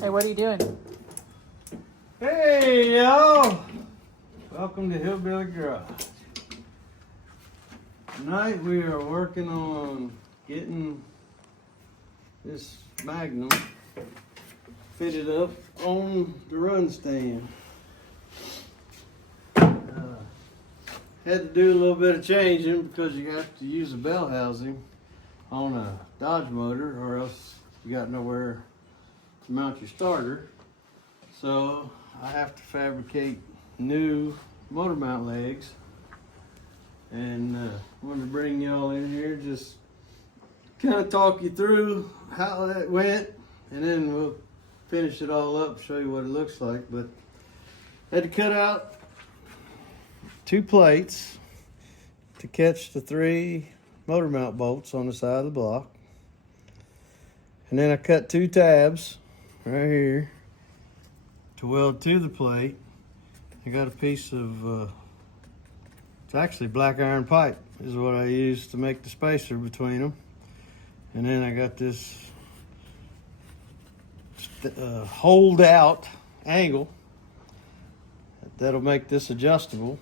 Hey, what are you doing? Hey y'all! Welcome to Hillbilly Garage. Tonight we are working on getting this Magnum fitted up on the run stand. Had to do a little bit of changing because you have to use a bell housing on a Dodge motor or else you got nowhere to mount your starter. So I have to fabricate new motor mount legs, and wanted to bring y'all in here, just kind of talk you through how that went, and then we'll finish it all up, show you what it looks like. But had to cut out 2 plates to catch the 3 motor mount bolts on the side of the block, and then I cut 2 tabs right here to weld to the plate. I got a piece of it's actually black iron pipe is what I use to make the spacer between them, and then I got this hold out angle that'll make this adjustable,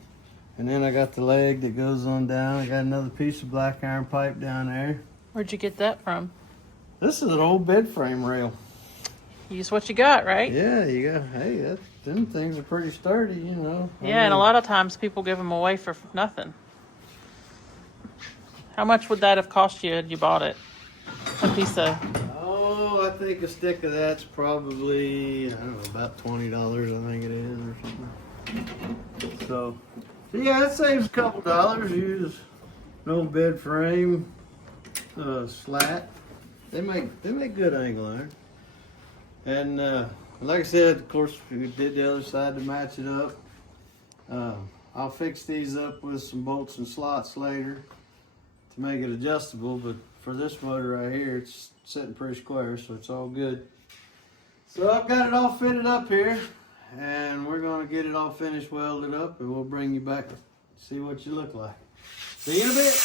and then I got the leg that goes on down. I got another piece of black iron pipe down there. Where'd you get that from? This is an old bed frame rail. Use what you got, right? Yeah, you got, hey, them things are pretty sturdy, you know. Yeah, and a lot of times people give them away for nothing. How much would that have cost you had you bought it? A piece of... Oh, I think a stick of that's probably, I don't know, about $20, I think it is, or something. So yeah, it saves a couple dollars. Use an old bed frame slat. They make good angle iron. And like I said, of course, we did the other side to match it up. I'll fix these up with some bolts and slots later to make it adjustable, but for this motor right here, it's sitting pretty square, so it's all good. So I've got it all fitted up here, and we're gonna get it all finished, welded up, and we'll bring you back to see what you look like. See you in a bit.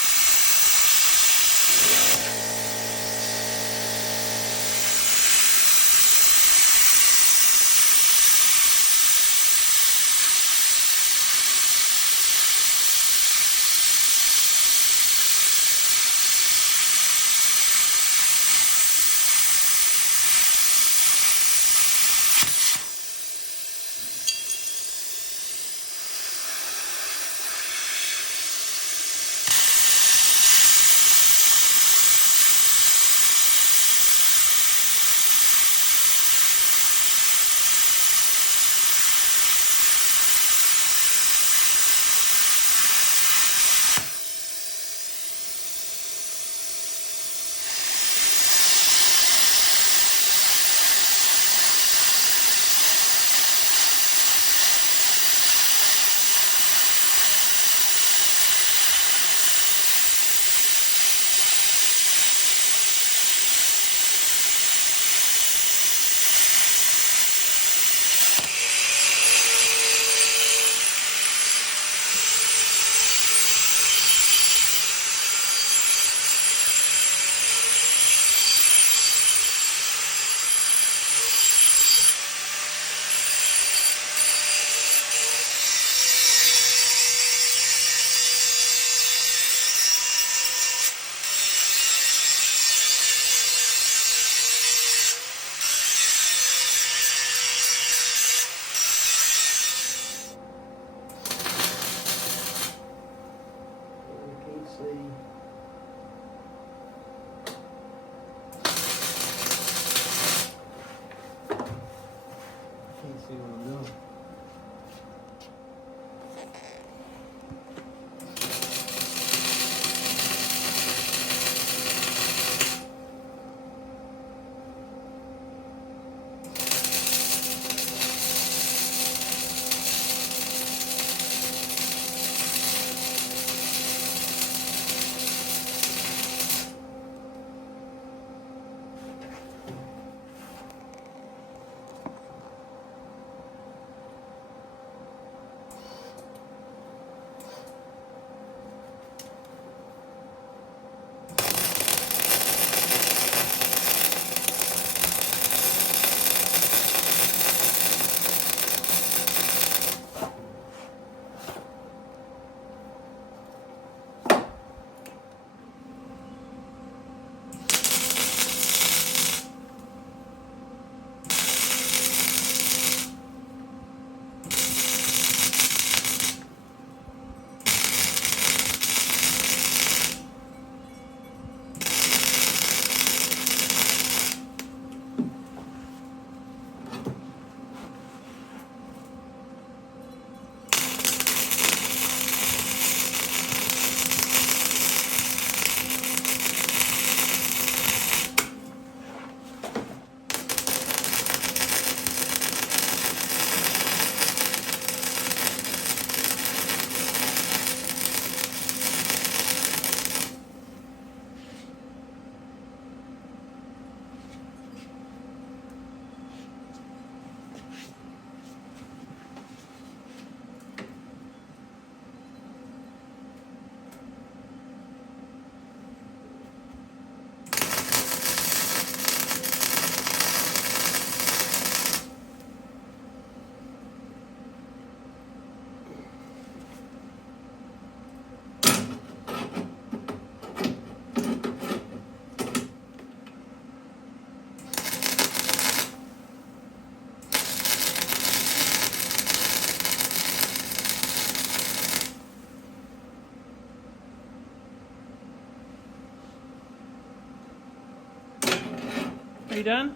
you done?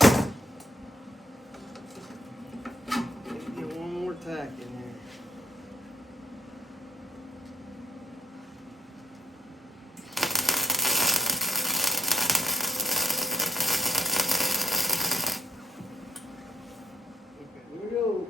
Get one more tack in here. Okay, here we go.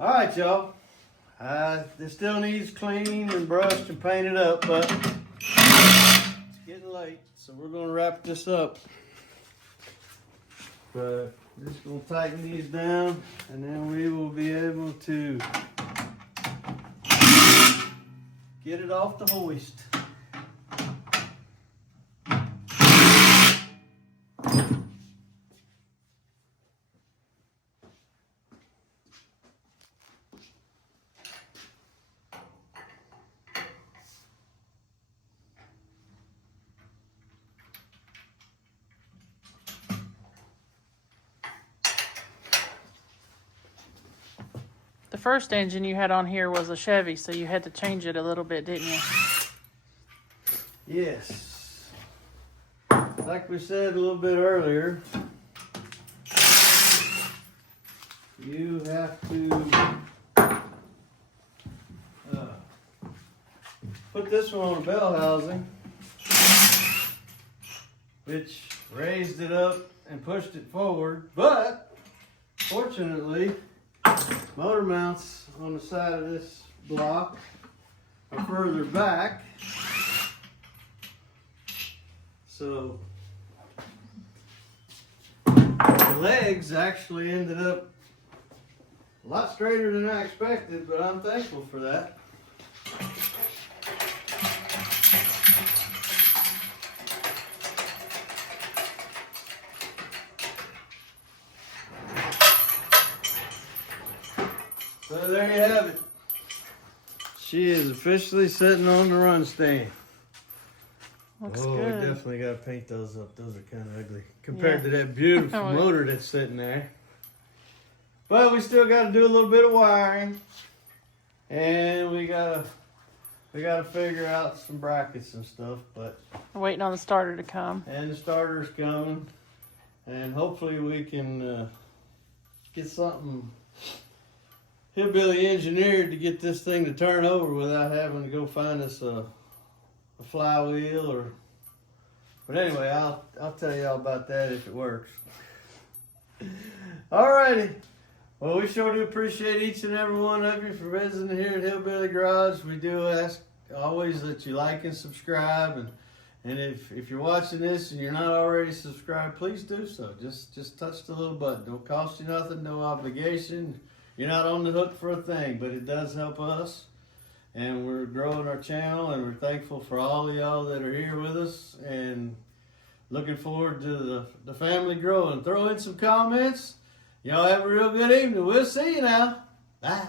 All right, y'all. This still needs cleaned and brushed and painted up, but it's getting late, so we're gonna wrap this up. But we're just gonna tighten these down, and then we will be able to get it off the hoist. The first engine you had on here was a Chevy, so you had to change it a little bit, didn't you? Yes. Like we said a little bit earlier, you have to put this one on a bell housing, which raised it up and pushed it forward, but fortunately, motor mounts on the side of this block are further back, so the legs actually ended up a lot straighter than I expected, but I'm thankful for that. So there you have it. She is officially sitting on the run stand. Looks We good. definitely got to paint those up. Those are kind of ugly compared to that beautiful motor that's sitting there. But we still got to do a little bit of wiring, and we gotta figure out some brackets and stuff. But I'm waiting on the starter to come. and the starter's coming, and hopefully we can get something hillbilly engineered to get this thing to turn over without having to go find us a flywheel or. But anyway, I'll tell y'all about that if it works. Alrighty. Well, we sure do appreciate each and every one of you for visiting here at Hillbilly Garage. We do ask always that you like and subscribe, and if you're watching this and you're not already subscribed, please do so. Just touch the little button. Don't cost you nothing, no obligation. You're not on the hook for a thing, but it does help us. And we're growing our channel, and we're thankful for all of y'all that are here with us, and looking forward to the family growing. Throw in some comments. Y'all have a real good evening. We'll see you now. Bye.